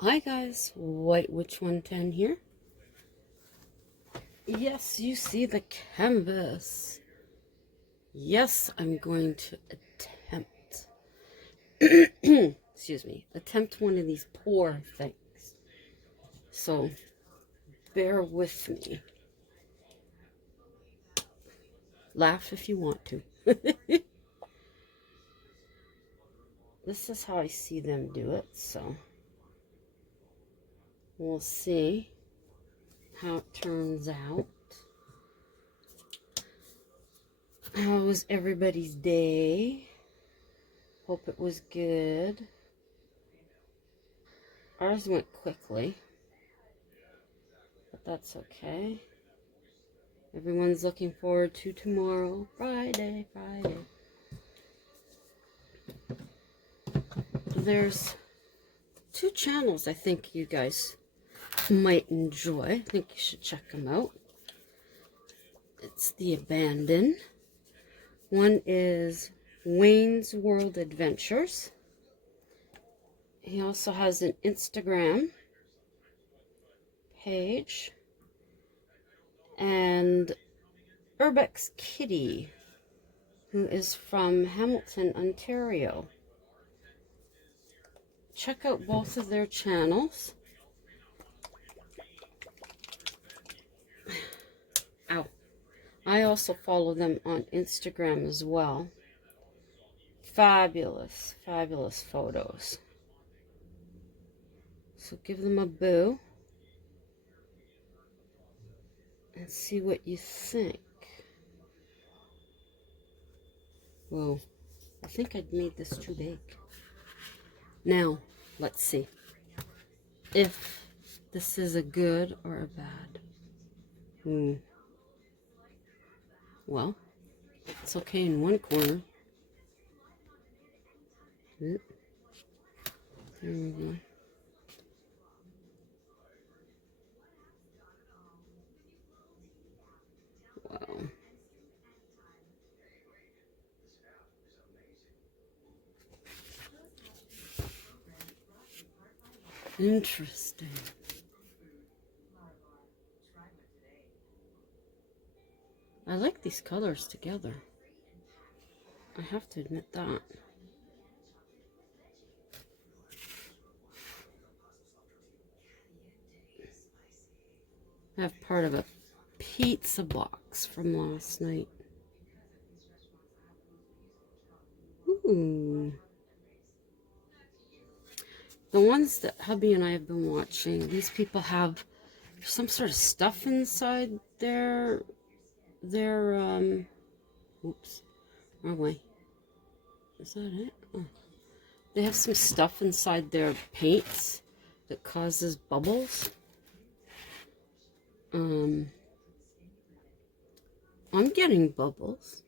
Hi guys, White Witch 110 here. Yes, you see the canvas. Yes, I'm going to attempt, excuse me, attempt one of these poor things. So, bear with me. Laugh if you want to. This is how I see them do it, so we'll see how it turns out. How was everybody's day? Hope it was good. Ours went quickly, but that's okay. Everyone's looking forward to tomorrow, Friday. There's two channels I think you guys might enjoy. I think you should check them out. It's The Abandon. One is Wayne's World Adventures. He also has an Instagram page. And Urbex Kitty, who is from Hamilton, Ontario. Check out both of their channels. Ow. I also follow them on Instagram as well. Fabulous, fabulous photos. So give them a boo and see what you think. Whoa, I think I'd made this too big. Now, let's see if this is a good or a bad. Well, it's okay in one corner. There we go. Wow. Interesting. I like these colors together. I have to admit that. I have part of a pizza box from last night. Ooh. The ones that hubby and I have been watching, these people have some sort of stuff inside oops, wrong way. Is that it? Oh. They have some stuff inside their paints that causes bubbles. I'm getting bubbles.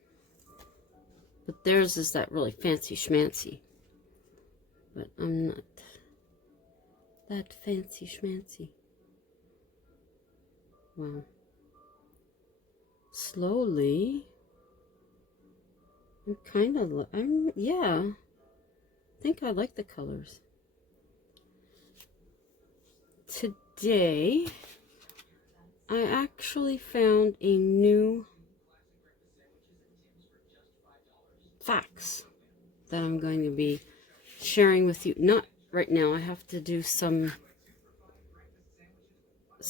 But theirs is that really fancy schmancy. But I'm not that fancy schmancy. Wow. Slowly. Yeah. I think I like the colors. Today, I actually found a new facts that I'm going to be sharing with you. Not right now. I have to do some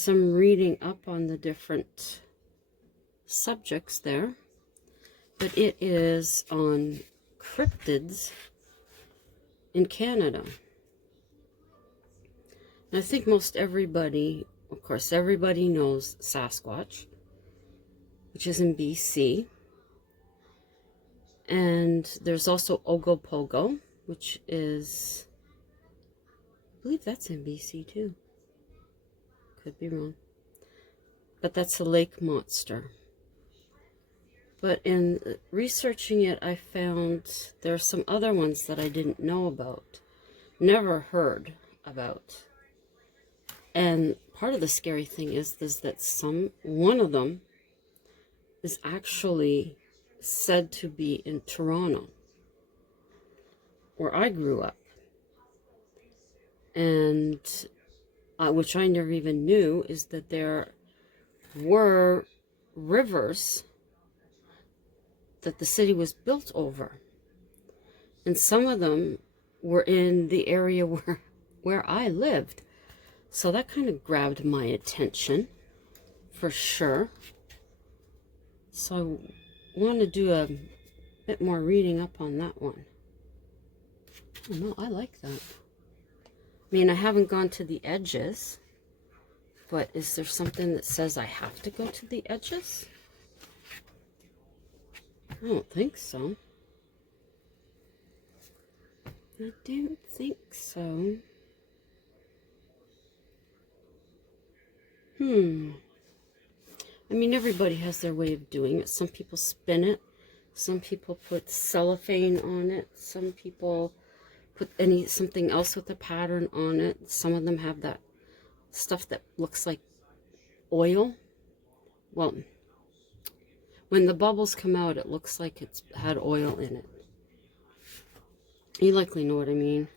reading up on the different subjects there. But it is on cryptids in Canada. And I think most everybody, of course, everybody knows Sasquatch, which is in BC. And there's also Ogopogo, which is, I believe that's in BC too. Could be wrong. But that's a lake monster. But in researching it, I found there are some other ones that I didn't know about, never heard about. And part of the scary thing is that one of them is actually said to be in Toronto, where I grew up. and which I never even knew, is that there were rivers that the city was built over. And some of them were in the area where I lived. So that kind of grabbed my attention, for sure. So I want to do a bit more reading up on that one. Oh, no, I like that. I mean, I haven't gone to the edges, but is there something that says I have to go to the edges? I don't think so. I don't think so. I mean, everybody has their way of doing it. Some people spin it. Some people put cellophane on it. Some people put something else with a pattern on it. Some of them have that stuff that looks like oil. Well, when the bubbles come out, it looks like it's had oil in it. You likely know what I mean.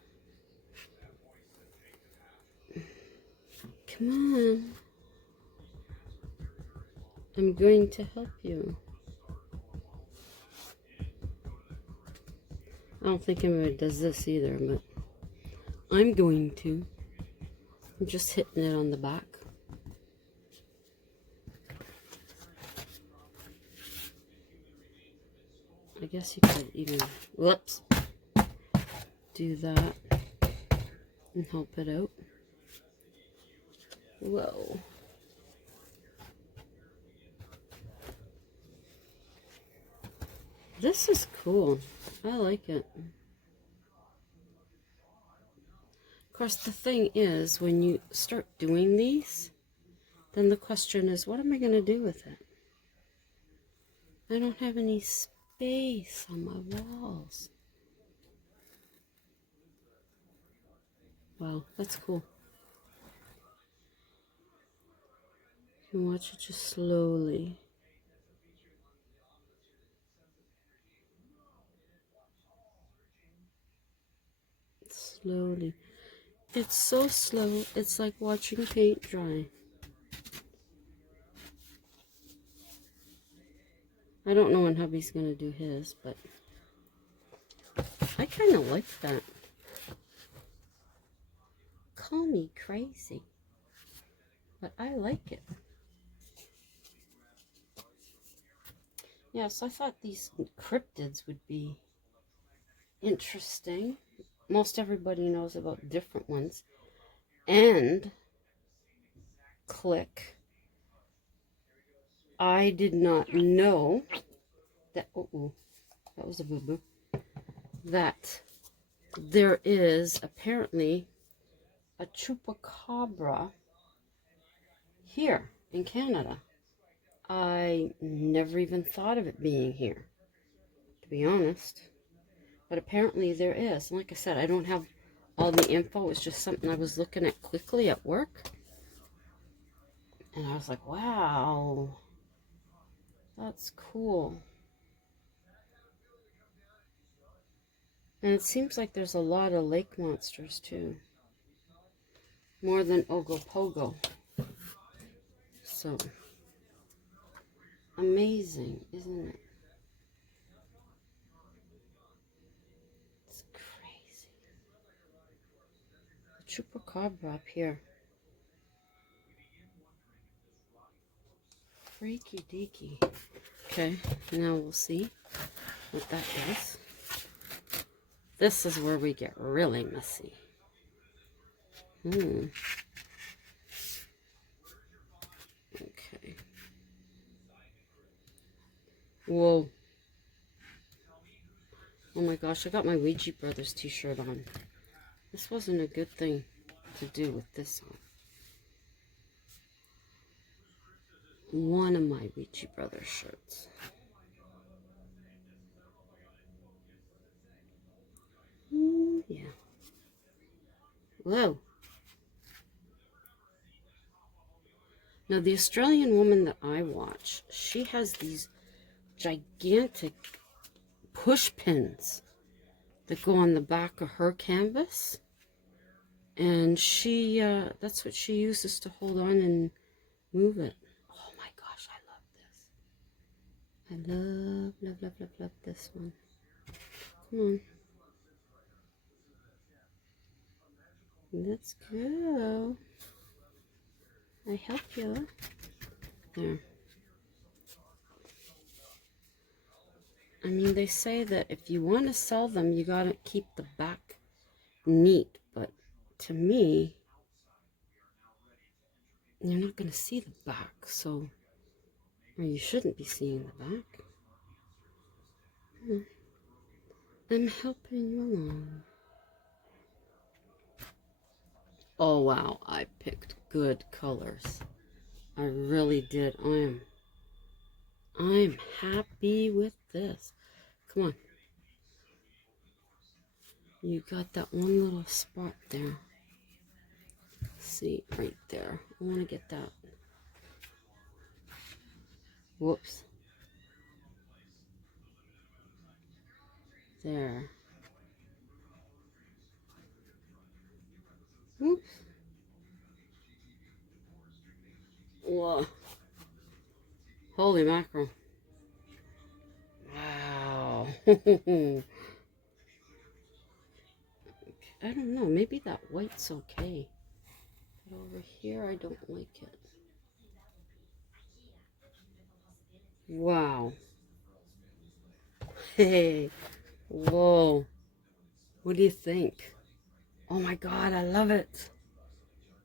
Come on. I'm going to help you. I don't think anybody does this either, but I'm going to. I'm just hitting it on the back. I guess you could even, whoops, do that and help it out. Whoa. This is cool. I like it. Of course, the thing is, when you start doing these, then the question is, what am I going to do with it? I don't have any space on my walls. Wow, that's cool. You can watch it just slowly. Slowly. It's so slow, it's like watching paint dry. I don't know when hubby's going to do his, but I kind of like that. Call me crazy, but I like it. Yeah, so I thought these cryptids would be interesting. Most everybody knows about different ones. And click. I did not know that, that was a boo-boo, that there is apparently a chupacabra here in Canada. I never even thought of it being here, to be honest. But apparently there is. And like I said, I don't have all the info. It's just something I was looking at quickly at work. And I was like, wow, that's cool. And it seems like there's a lot of lake monsters too. More than Ogopogo. So, amazing, isn't it? It's crazy. The chupacabra up here. Freaky deaky. Okay, now we'll see what that does. This is where we get really messy. Okay. Whoa. Oh my gosh, I got my Ouija Brothers t-shirt on. This wasn't a good thing to do with this on. One of my Ouija Brothers shirts. Yeah. Whoa. Now, the Australian woman that I watch, she has these gigantic push pins that go on the back of her canvas. And she, that's what she uses to hold on and move it. Oh my gosh, I love this. I love, love, love, love, love this one. Come on. Let's go. I help you. There. I mean, they say that if you want to sell them, you gotta keep the back neat. But to me, you're not gonna see the back, so, or you shouldn't be seeing the back. I'm helping you along. Oh wow, I picked good colors. I really did. I'm happy with this. Come on. You got that one little spot there. See, right there. I want to get that. Whoops. There. Whoops. Whoa. Holy mackerel. Wow. I don't know. Maybe that white's okay. But over here, I don't like it. Wow. Hey. Whoa. What do you think? Oh my god, I love it.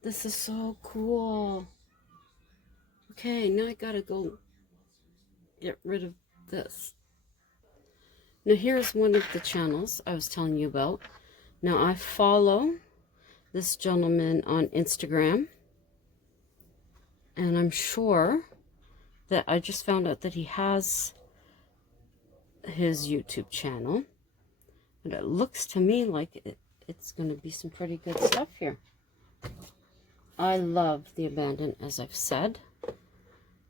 This is so cool. Okay, now I gotta go get rid of this. Now here's one of the channels I was telling you about. Now I follow this gentleman on Instagram, and I'm sure that I just found out that he has his YouTube channel, and it looks to me like it's going to be some pretty good stuff here. I love the abandoned, as I've said,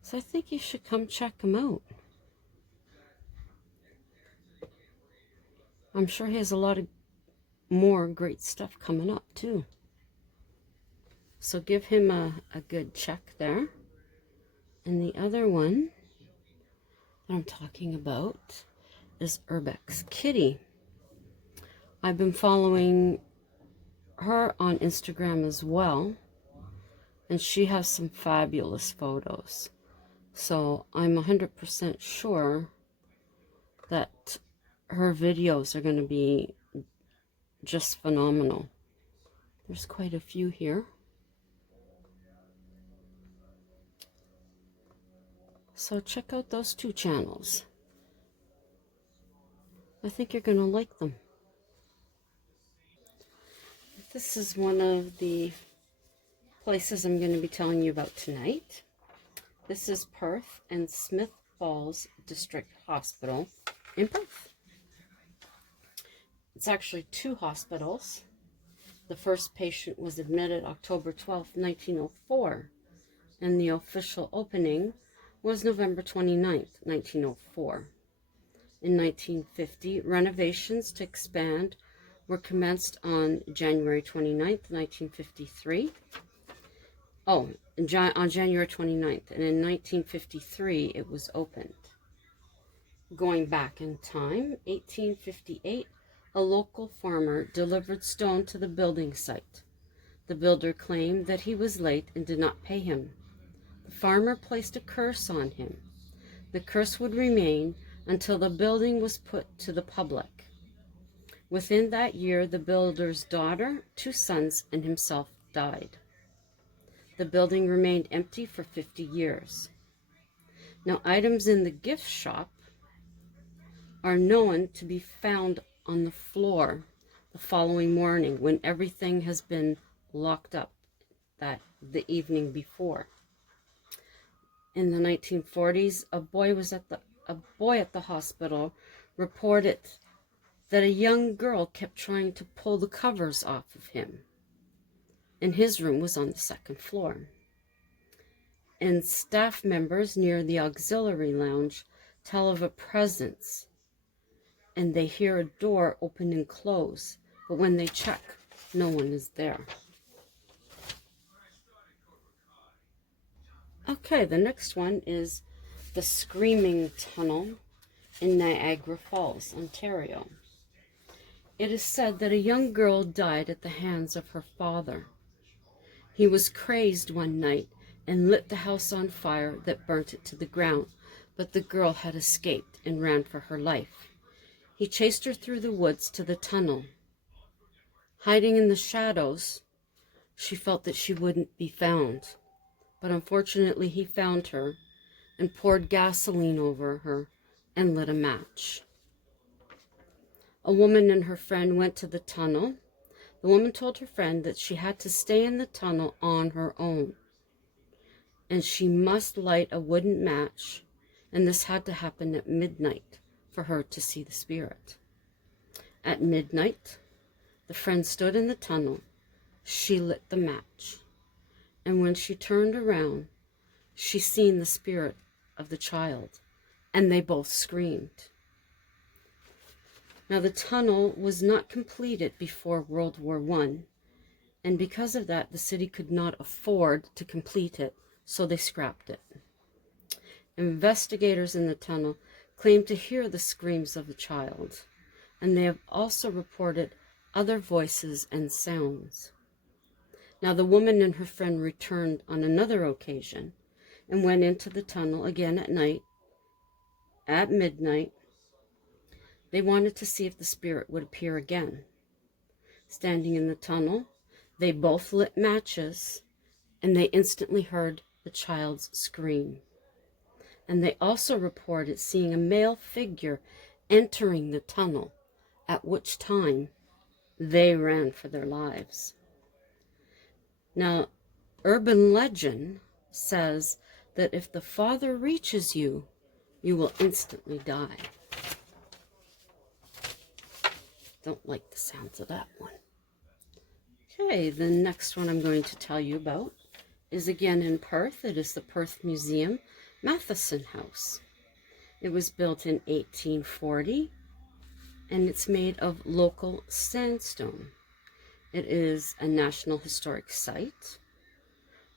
so I think you should come check him out. I'm sure he has a lot of more great stuff coming up too. So give him a good check there. And the other one that I'm talking about is Urbex Kitty. I've been following her on Instagram as well, and she has some fabulous photos. So I'm 100% sure that her videos are going to be just phenomenal. There's quite a few here. So check out those two channels. I think you're going to like them. This is one of the places I'm going to be telling you about tonight. This is Perth and Smith Falls District Hospital in Perth. It's actually two hospitals. The first patient was admitted October 12, 1904, and the official opening was November 29, 1904. In 1950, renovations to expand were commenced on January 29, 1953. Oh, on January 29th, and in 1953 it was opened. Going back in time, 1858, a local farmer delivered stone to the building site. The builder claimed that he was late and did not pay him. The farmer placed a curse on him. The curse would remain until the building was put to the public. Within that year, the builder's daughter, 2 sons, and himself died. The building remained empty for 50 years. Now, items in the gift shop are known to be found on the floor the following morning when everything has been locked up the evening before. In the 1940s, a boy at the hospital reported that a young girl kept trying to pull the covers off of him, and his room was on the 2nd floor. And staff members near the auxiliary lounge tell of a presence, and they hear a door open and close, but when they check, no one is there. Okay, the next one is the Screaming Tunnel in Niagara Falls, Ontario. It is said that a young girl died at the hands of her father. He was crazed one night and lit the house on fire that burnt it to the ground, but the girl had escaped and ran for her life. He chased her through the woods to the tunnel. Hiding in the shadows, she felt that she wouldn't be found, but unfortunately he found her and poured gasoline over her and lit a match. A woman and her friend went to the tunnel. The woman told her friend that she had to stay in the tunnel on her own, and she must light a wooden match, and this had to happen at midnight for her to see the spirit. At midnight, the friend stood in the tunnel. She lit the match, and when she turned around, she seen the spirit of the child, and they both screamed. Now, the tunnel was not completed before World War I, and because of that, the city could not afford to complete it, so they scrapped it. Investigators in the tunnel claim to hear the screams of the child, and they have also reported other voices and sounds. Now, the woman and her friend returned on another occasion and went into the tunnel again at night. At midnight, they wanted to see if the spirit would appear again. Standing in the tunnel, they both lit matches, and they instantly heard the child's scream. And they also reported seeing a male figure entering the tunnel, at which time they ran for their lives. Now, urban legend says that if the father reaches you, you will instantly die. Don't like the sounds of that one. Okay, the next one I'm going to tell you about is again in Perth. It is the Perth Museum Matheson House. It was built in 1840, and it's made of local sandstone. It is a National Historic Site.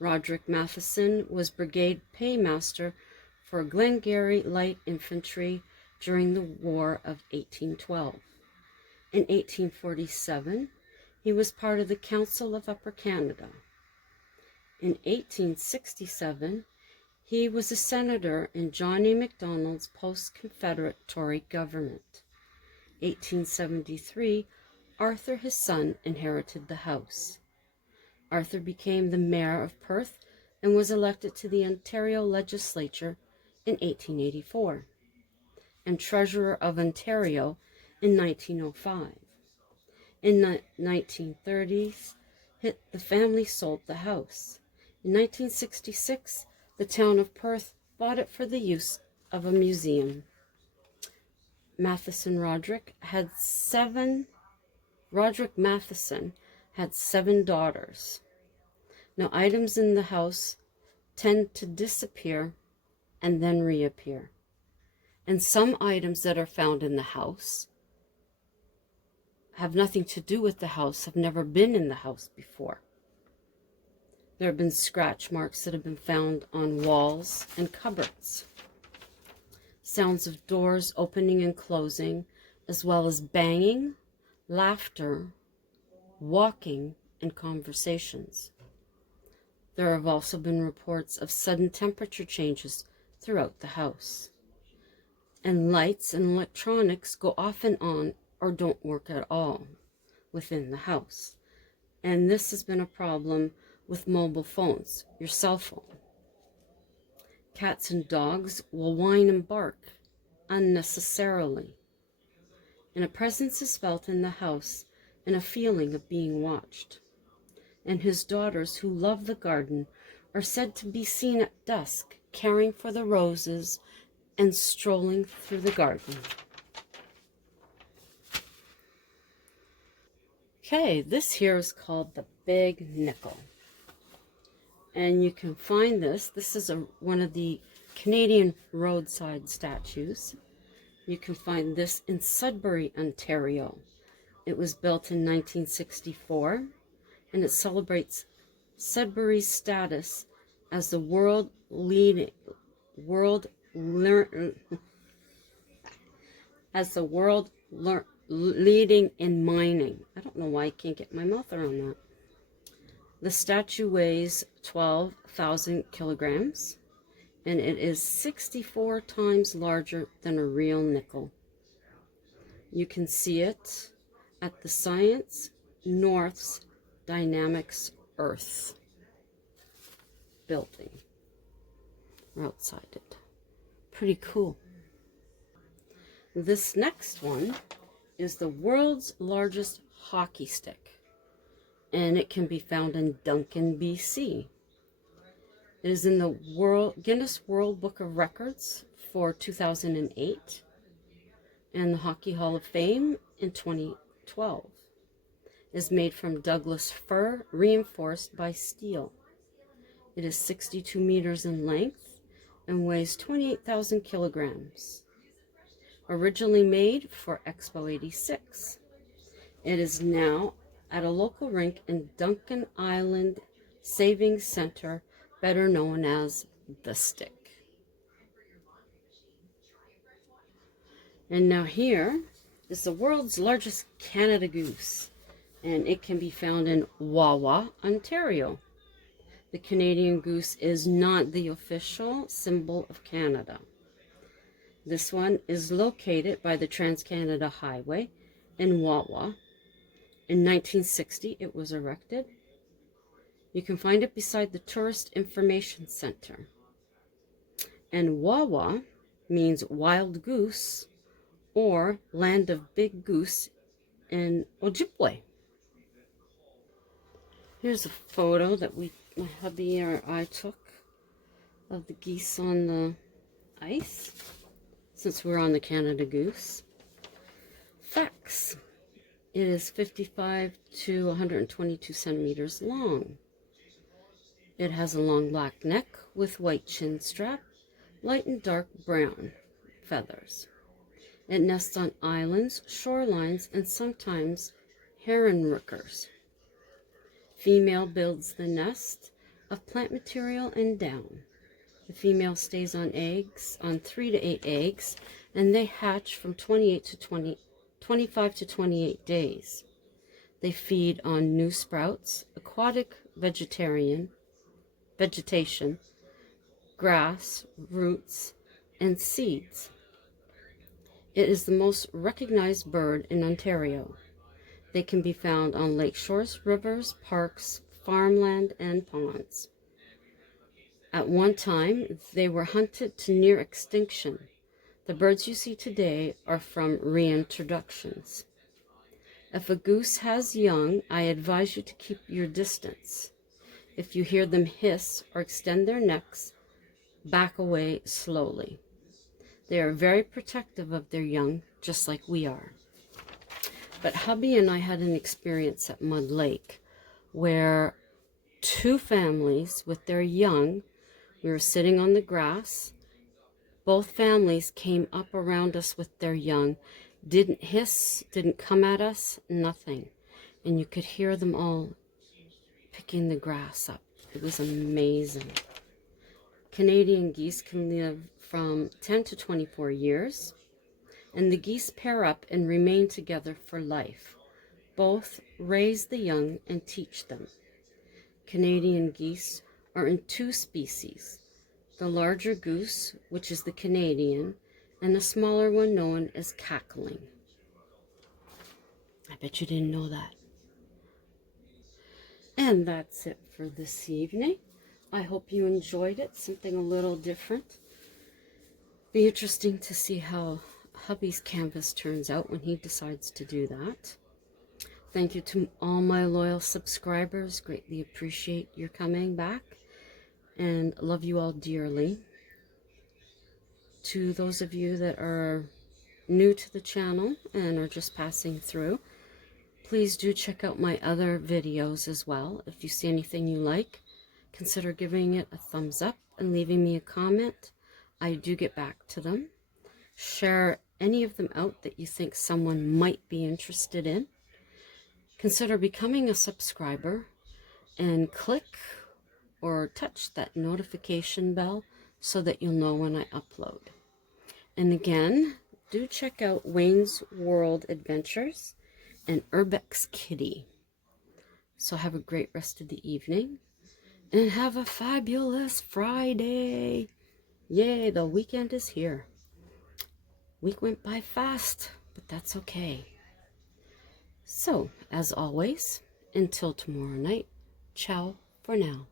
Roderick Matheson was brigade paymaster for Glengarry Light Infantry during the War of 1812. In 1847, he was part of the Council of Upper Canada. In 1867, he was a senator in John A. Macdonald's post-Confederate Tory government. 1873, Arthur, his son, inherited the house. Arthur became the mayor of Perth and was elected to the Ontario legislature in 1884, and treasurer of Ontario in 1905. In the 1930s, the family sold the house. In 1966, the town of Perth bought it for the use of a museum. Roderick Matheson had 7 daughters. Now, items in the house tend to disappear and then reappear. And some items that are found in the house have nothing to do with the house, have never been in the house before. There have been scratch marks that have been found on walls and cupboards. Sounds of doors opening and closing, as well as banging, laughter, walking, and conversations. There have also been reports of sudden temperature changes throughout the house. And lights and electronics go off and on or don't work at all within the house. And this has been a problem with mobile phones, your cell phone. Cats and dogs will whine and bark unnecessarily. And a presence is felt in the house and a feeling of being watched. And his daughters, who love the garden, are said to be seen at dusk caring for the roses and strolling through the garden. Okay, this here is called the Big Nickel. And you can find this. This is one of the Canadian roadside statues. You can find this in Sudbury, Ontario. It was built in 1964, and it celebrates Sudbury's status as the world leading leading in mining. I don't know why I can't get my mouth around that. The statue weighs 12,000 kilograms, and it is 64 times larger than a real nickel. You can see it at the Science North's Dynamics Earth building. We're outside it. Pretty cool. This next one is the world's largest hockey stick, and it can be found in Duncan, BC. It is in the Guinness World Book of Records for 2008 and the Hockey Hall of Fame in 2012. It is made from Douglas fir reinforced by steel. It is 62 meters in length and weighs 28,000 kilograms. Originally made for Expo 86. It is now at a local rink in Duncan Island Savings Center, better known as The Stick. And now here is the world's largest Canada goose, and it can be found in Wawa, Ontario. The Canadian goose is not the official symbol of Canada. This one is located by the Trans-Canada Highway in Wawa. In 1960, it was erected. You can find it beside the Tourist Information Center. And Wawa means wild goose or land of big goose in Ojibwe. Here's a photo that my hubby or I took of the geese on the ice, since we're on the Canada Goose. Facts. It is 55 to 122 centimeters long. It has a long black neck with white chin strap, light and dark brown feathers. It nests on islands, shorelines, and sometimes heron rookers. Female builds the nest of plant material and down. The female stays on eggs, on 3 to 8 eggs, and they hatch from 25 to 28 days. They feed on new sprouts, aquatic vegetation, grass, roots, and seeds. It is the most recognized bird in Ontario. They can be found on lake shores, rivers, parks, farmland, and ponds. At one time, they were hunted to near extinction. The birds you see today are from reintroductions. If a goose has young, I advise you to keep your distance. If you hear them hiss or extend their necks, back away slowly. They are very protective of their young, just like we are. But hubby and I had an experience at Mud Lake where two families with their young, we were sitting on the grass. Both families came up around us with their young, didn't hiss, didn't come at us, nothing. And you could hear them all picking the grass up. It was amazing. Canadian geese can live from 10 to 24 years, and the geese pair up and remain together for life. Both raise the young and teach them. Canadian geese are in two species, the larger goose, which is the Canadian, and the smaller one known as cackling. I bet you didn't know that. And that's it for this evening. I hope you enjoyed it, something a little different. Be interesting to see how hubby's canvas turns out when he decides to do that. Thank you to all my loyal subscribers. Greatly appreciate your coming back and love you all dearly. To those of you that are new to the channel and are just passing through, please do check out my other videos as well. If you see anything you like, consider giving it a thumbs up and leaving me a comment. I do get back to them. Share any of them out that you think someone might be interested in. Consider becoming a subscriber and click or touch that notification bell so that you'll know when I upload. And again, do check out Wayne's World Adventures and Urbex Kitty. So have a great rest of the evening and have a fabulous Friday. Yay, the weekend is here. Week went by fast, but that's okay. So, as always, until tomorrow night, ciao for now.